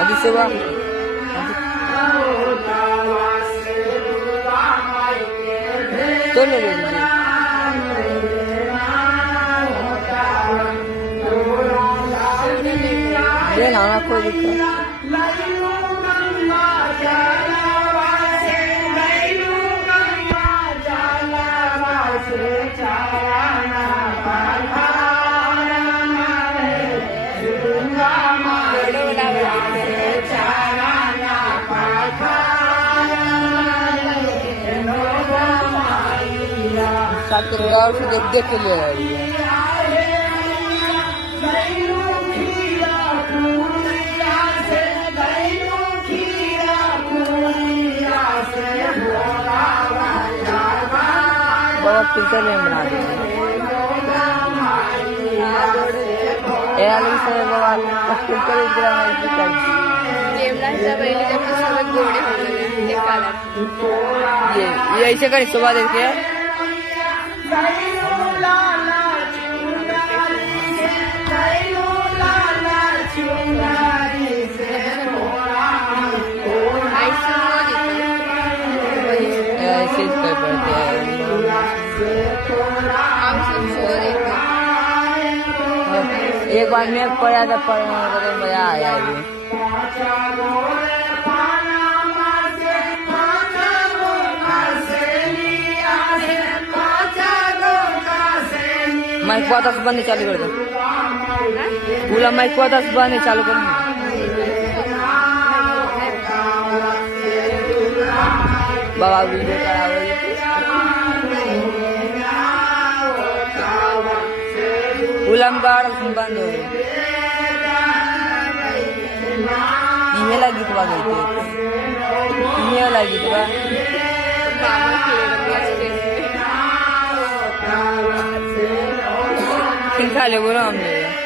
अभी सुबह तो ले लीजिए ये ना कोई दिक्कत गाँव से देख देख के ले रही है बहुत फिल्टर में बना दी ये ऐसे करी सुबह देखिए एक बार मैं पढ़ा था पढ़ने मजा आया अभी माइक को बंद चालू कर दो पूरा माइक को बंद चालू कर बाबा वीडियो करा उलमगाड़ बंद हो गई ये लगी तो गई ये लगी तो खा ले बोलो हमने